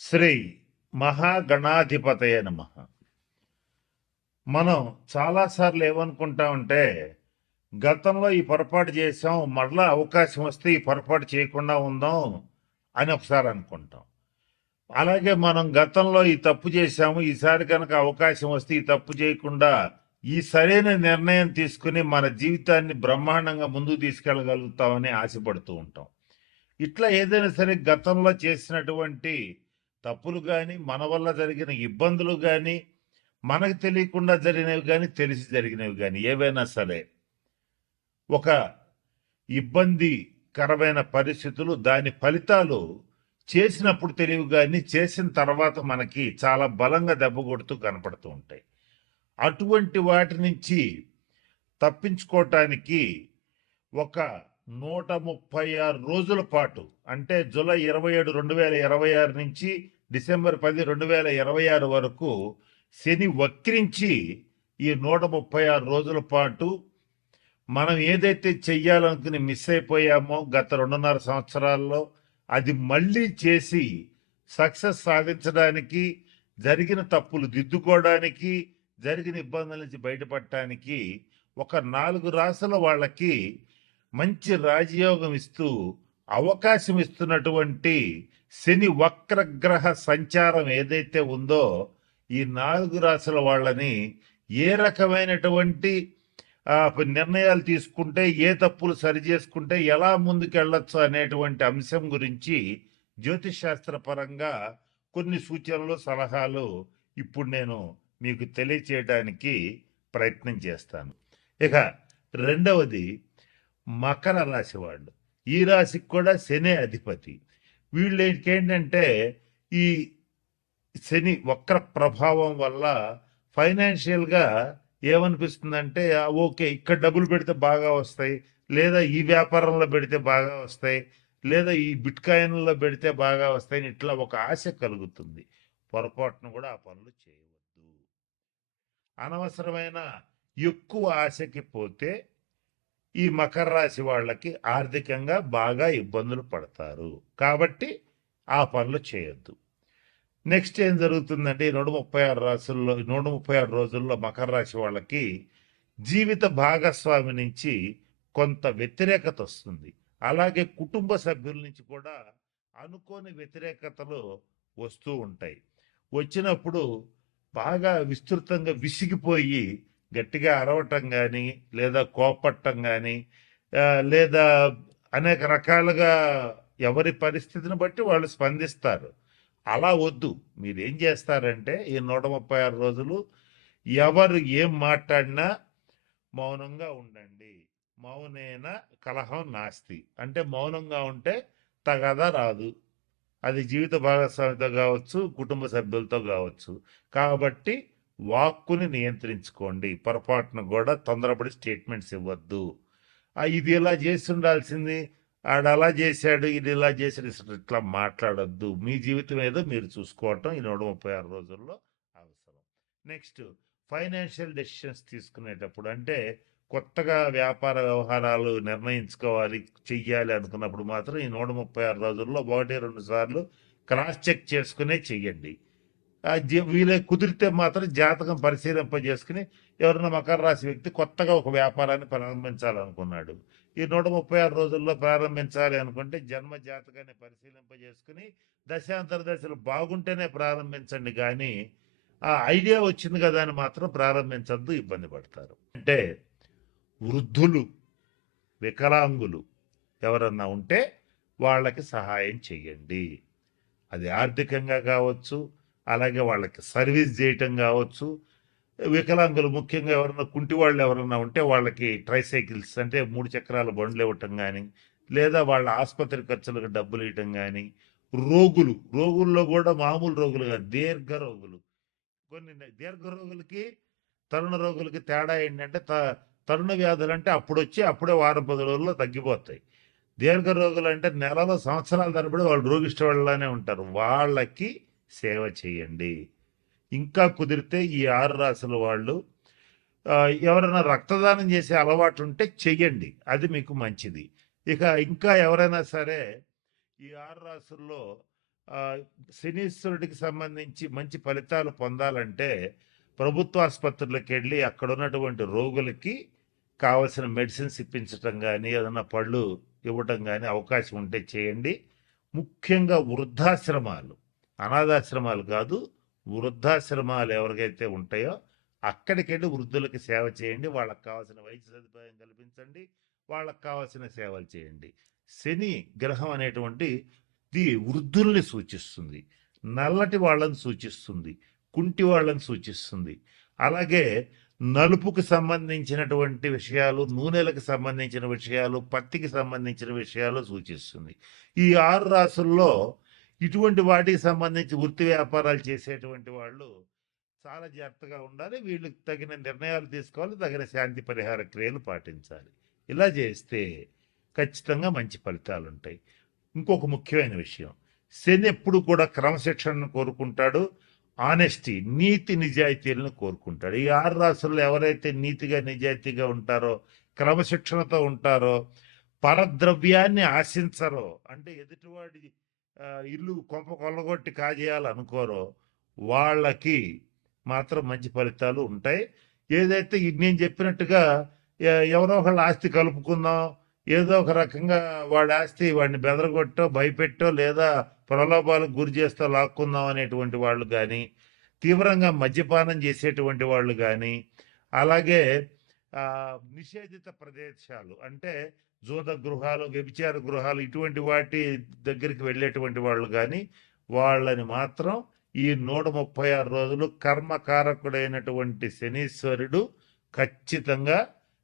శ్రీ మహాగణాధిపతయ నమః. మనం చాలాసార్లు ఏమనుకుంటామంటే, గతంలో ఈ పొరపాటు చేసాం, మరలా అవకాశం వస్తే ఈ పొరపాటు చేయకుండా ఉందాం అని ఒకసారి అనుకుంటాం. అలాగే మనం గతంలో ఈ తప్పు చేశాము, ఈసారి కనుక అవకాశం వస్తే ఈ తప్పు చేయకుండా ఈ సరైన నిర్ణయం తీసుకుని మన జీవితాన్ని బ్రహ్మాండంగా ముందుకు తీసుకెళ్ళగలుగుతామని ఆశపడుతూ ఉంటాం. ఇట్లా ఏదైనా సరే గతంలో చేసినటువంటి తప్పులు కానీ, మన వల్ల జరిగిన ఇబ్బందులు కానీ, మనకు తెలియకుండా జరిగినవి కానీ, తెలిసి జరిగినవి కానీ ఏవైనా సరే ఒక ఇబ్బందికరమైన పరిస్థితులు, దాని ఫలితాలు చేసినప్పుడు తెలివి కానీ, చేసిన తర్వాత మనకి చాలా బలంగా దెబ్బ కొడుతూ కనపడుతూ ఉంటాయి. అటువంటి వాటి నుంచి తప్పించుకోవటానికి ఒక 136 రోజుల పాటు, అంటే జూలై 27, 2026 నుంచి డిసెంబర్ 10, 2026 వరకు శని వక్రించి ఈ 136 రోజుల పాటు మనం ఏదైతే చెయ్యాలనుకుని మిస్ అయిపోయామో గత 2.5 సంవత్సరాల్లో, అది మళ్ళీ చేసి సక్సెస్ సాధించడానికి, జరిగిన తప్పులు దిద్దుకోవడానికి, జరిగిన ఇబ్బందుల నుంచి బయటపడటానికి ఒక 4 రాసుల వాళ్ళకి మంచి రాజయోగం ఇస్తూ అవకాశం ఇస్తున్నటువంటి శని వక్రగ్రహ సంచారం ఏదైతే ఉందో, ఈ 4 రాసుల వాళ్ళని ఏ రకమైనటువంటి నిర్ణయాలు తీసుకుంటే, ఏ తప్పులు సరి చేసుకుంటే ఎలా ముందుకెళ్ళొచ్చు అనేటువంటి అంశం గురించి జ్యోతిష్ శాస్త్ర పరంగా కొన్ని సూచనలు, సలహాలు ఇప్పుడు నేను మీకు తెలియచేయడానికి ప్రయత్నం చేస్తాను. ఇక రెండవది మకర రాశి వాళ్ళు. ఈ రాశికి కూడా శని అధిపతి. వీళ్ళకి ఏంటంటే, ఈ శని వక్ర ప్రభావం వల్ల ఫైనాన్షియల్గా ఏమనిపిస్తుందంటే, ఓకే ఇక్కడ డబ్బులు పెడితే బాగా వస్తాయి, లేదా ఈ వ్యాపారంలో పెడితే బాగా వస్తాయి, లేదా ఈ బిట్ కాయిన్లో పెడితే బాగా వస్తాయని ఇట్లా ఒక ఆశ కలుగుతుంది. పొరపాటును కూడా ఆ పనులు చేయవద్దు. అనవసరమైన ఎక్కువ ఆశకి పోతే ఈ మకర రాశి వాళ్ళకి ఆర్థికంగా బాగా ఇబ్బందులు పడతారు. కాబట్టి ఆ పనులు చేయొద్దు. నెక్స్ట్ ఏం జరుగుతుందంటే, ఈ 136 రోజుల్లో మకర రాశి వాళ్ళకి జీవిత భాగస్వామి నుంచి కొంత వ్యతిరేకత వస్తుంది. అలాగే కుటుంబ సభ్యుల నుంచి కూడా అనుకోని వ్యతిరేకతలు వస్తూ ఉంటాయి. వచ్చినప్పుడు బాగా విస్తృతంగా విసిగిపోయి గట్టిగా అరవటం కానీ, లేదా కోపట్టం కానీ, లేదా అనేక రకాలుగా ఎవరి పరిస్థితిని బట్టి వాళ్ళు స్పందిస్తారు. అలా వద్దు. మీరేం చేస్తారంటే, ఈ 136 రోజులు ఎవరు ఏం మాట్లాడినా మౌనంగా ఉండండి. మౌనేన కలహం నాస్తి. అంటే మౌనంగా ఉంటే తగదా రాదు. అది జీవిత భాగస్వామితో కావచ్చు, కుటుంబ సభ్యులతో కావచ్చు. కాబట్టి వాక్కుని నియంత్రించుకోండి. పొరపాటును కూడా తొందరపడి స్టేట్మెంట్స్ ఇవ్వద్దు. ఇది ఇలా చేసి ఉండాల్సింది, ఆడు అలా చేశాడు, ఇది ఇలా చేశాడు, ఇట్లా మాట్లాడొద్దు. మీ జీవితం ఏదో మీరు చూసుకోవటం ఈ 136 రోజుల్లో అవసరం. నెక్స్ట్, ఫైనాన్షియల్ డెసిషన్స్ తీసుకునేటప్పుడు, అంటే కొత్తగా వ్యాపార వ్యవహారాలు నిర్ణయించుకోవాలి, చెయ్యాలి అనుకున్నప్పుడు మాత్రం ఈ 136 రోజుల్లో 1-2 సార్లు క్రాస్ చెక్ చేసుకునే చెయ్యండి. వీలే కుదిరితే మాత్రం జాతకం పరిశీలింపజేసుకుని, ఎవరైనా మకర రాశి వ్యక్తి కొత్తగా ఒక వ్యాపారాన్ని ప్రారంభించాలనుకున్నాడు, ఈ 136 రోజుల్లో ప్రారంభించాలి అనుకుంటే జన్మ జాతకాన్ని పరిశీలింపజేసుకుని దశాంతర దశలు బాగుంటేనే ప్రారంభించండి. కానీ ఆ ఐడియా వచ్చింది కదా అని మాత్రం ప్రారంభించద్దు, ఇబ్బంది పడతారు. అంటే వృద్ధులు, వికలాంగులు ఎవరన్నా ఉంటే వాళ్ళకి సహాయం చెయ్యండి. అది ఆర్థికంగా కావచ్చు, అలాగే వాళ్ళకి సర్వీస్ చేయటం కావచ్చు. వికలాంగులు ముఖ్యంగా ఎవరన్నా కుంటి వాళ్ళు ఎవరన్నా ఉంటే వాళ్ళకి ట్రైసైకిల్స్, అంటే 3 చక్రాల బండ్లు ఇవ్వటం కానీ, లేదా వాళ్ళ ఆసుపత్రి ఖర్చులకు డబ్బులు ఇవ్వటం కానీ. రోగుల్లో కూడా మామూలు రోగులు కాదు, దీర్ఘ రోగులు. కొన్ని దీర్ఘ రోగులకి, తరుణ రోగులకి తేడా ఏంటంటే, తరుణ వ్యాధులు అంటే అప్పుడే వారం 10 రోజుల్లో తగ్గిపోతాయి. దీర్ఘ రోగులు అంటే నెలలో సంవత్సరాల తరబడి వాళ్ళు రోగిష్ట వాళ్ళనే ఉంటారు. వాళ్ళకి సేవ చేయండి. ఇంకా కుదిరితే ఈ 6 రాసుల వాళ్ళు ఎవరైనా రక్తదానం చేసే అలవాటు ఉంటే చెయ్యండి, అది మీకు మంచిది. ఇక ఇంకా ఎవరైనా సరే ఈ 6 రాసుల్లో శనీశ్వరుడికి సంబంధించి మంచి ఫలితాలు పొందాలంటే ప్రభుత్వ ఆసుపత్రులకు వెళ్ళి అక్కడ ఉన్నటువంటి రోగులకి కావలసిన మెడిసిన్స్ ఇప్పించటం కానీ ఏదైనా పళ్ళు ఇవ్వటం కానీ అవకాశం ఉంటే చేయండి. ముఖ్యంగా వృద్ధాశ్రమాలు, అనాథాశ్రమాలు కాదు, వృద్ధాశ్రమాలు ఎవరికైతే ఉంటాయో అక్కడికి వెళ్ళి వృద్ధులకి సేవ చేయండి. వాళ్ళకి కావాల్సిన వైద్య సదుపాయం కల్పించండి, వాళ్ళకి కావాల్సిన సేవలు చేయండి. శని గ్రహం అనేటువంటిది వృద్ధుల్ని సూచిస్తుంది, నల్లటి వాళ్ళని సూచిస్తుంది, కుంటి వాళ్ళని సూచిస్తుంది. అలాగే నలుపుకు సంబంధించినటువంటి విషయాలు, నూనెలకు సంబంధించిన విషయాలు, పత్తికి సంబంధించిన విషయాలు సూచిస్తుంది. ఈ 6 రాసుల్లో ఇటువంటి వాటికి సంబంధించి వృత్తి వ్యాపారాలు చేసేటువంటి వాళ్ళు చాలా జాగ్రత్తగా ఉండాలి. వీళ్ళకి తగిన నిర్ణయాలు తీసుకోవాలి, తగిన శాంతి పరిహార క్రియలు పాటించాలి. ఇలా చేస్తే ఖచ్చితంగా మంచి ఫలితాలు ఉంటాయి. ఇంకొక ముఖ్యమైన విషయం, శని ఎప్పుడు కూడా క్రమశిక్షణను కోరుకుంటాడు, ఆనెస్టీ, నీతి నిజాయితీలను కోరుకుంటాడు. ఈ 6 రాసుల్లో ఎవరైతే నీతిగా నిజాయితీగా ఉంటారో, క్రమశిక్షణతో ఉంటారో, పరద్రవ్యాన్ని ఆశించరో, అంటే ఎదుటివాడి ఇల్లు కొంప కొల్లగొట్టి కాజేయాలనుకోరో, వాళ్ళకి మాత్రం మంచి ఫలితాలు ఉంటాయి. ఏదైతే నేను చెప్పినట్టుగా ఎవరో ఒకళ్ళ ఆస్తి కలుపుకుందాం, ఏదో ఒక రకంగా వాడి ఆస్తి వాడిని బెదరగొట్టో భయపెట్టో లేదా ప్రలోభాలకు గురి చేస్తూ లాక్కుందాం అనేటువంటి వాళ్ళు కానీ, తీవ్రంగా మద్యపానం చేసేటువంటి వాళ్ళు కానీ, అలాగే నిషేధిత ప్రదేశాలు అంటే జూద గృహాలు, వ్యభిచార గృహాలు, ఇటువంటి వాటి దగ్గరికి వెళ్ళేటువంటి వాళ్ళు కానీ, వాళ్ళని మాత్రం ఈ 136 రోజులు కర్మకారకుడైనటువంటి శనీశ్వరుడు ఖచ్చితంగా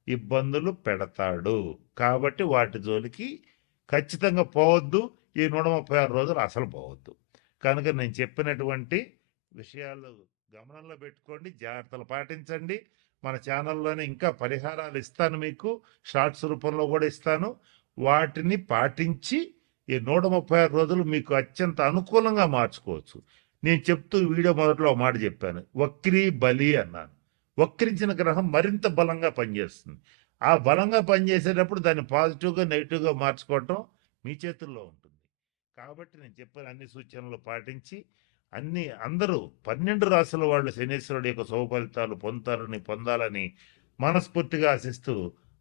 ఇబ్బందులు పెడతాడు. కాబట్టి వాటి జోలికి ఖచ్చితంగా పోవద్దు. ఈ 136 రోజులు అసలు పోవద్దు. కనుక నేను చెప్పినటువంటి విషయాలు గమనంలో పెట్టుకోండి, జాగ్రత్తలు పాటించండి. మన ఛానల్లోనే ఇంకా పరిహారాలు ఇస్తాను, మీకు షార్ట్స్ రూపంలో కూడా ఇస్తాను. వాటిని పాటించి ఈ 136 రోజులు మీకు అత్యంత అనుకూలంగా మార్చుకోవచ్చు. నేను చెప్తూ వీడియో మొదట్లో ఒక మాట చెప్పాను, వక్రీ బలి అన్నాను. వక్రించిన గ్రహం మరింత బలంగా పనిచేస్తుంది. ఆ బలంగా పనిచేసేటప్పుడు దాన్ని పాజిటివ్గా నెగిటివ్గా మార్చుకోవటం మీ చేతుల్లో ఉంటుంది. కాబట్టి నేను చెప్పిన అన్ని సూచనలు పాటించి అందరూ 12 రాసుల వాళ్ళు శనీశ్వరుడు యొక్క శుభ ఫలితాలు పొందాలని మనస్ఫూర్తిగా ఆశిస్తూ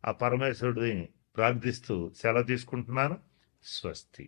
ఆ పరమేశ్వరుడిని ప్రార్థిస్తూ సెలవు తీసుకుంటున్నాను. స్వస్తి.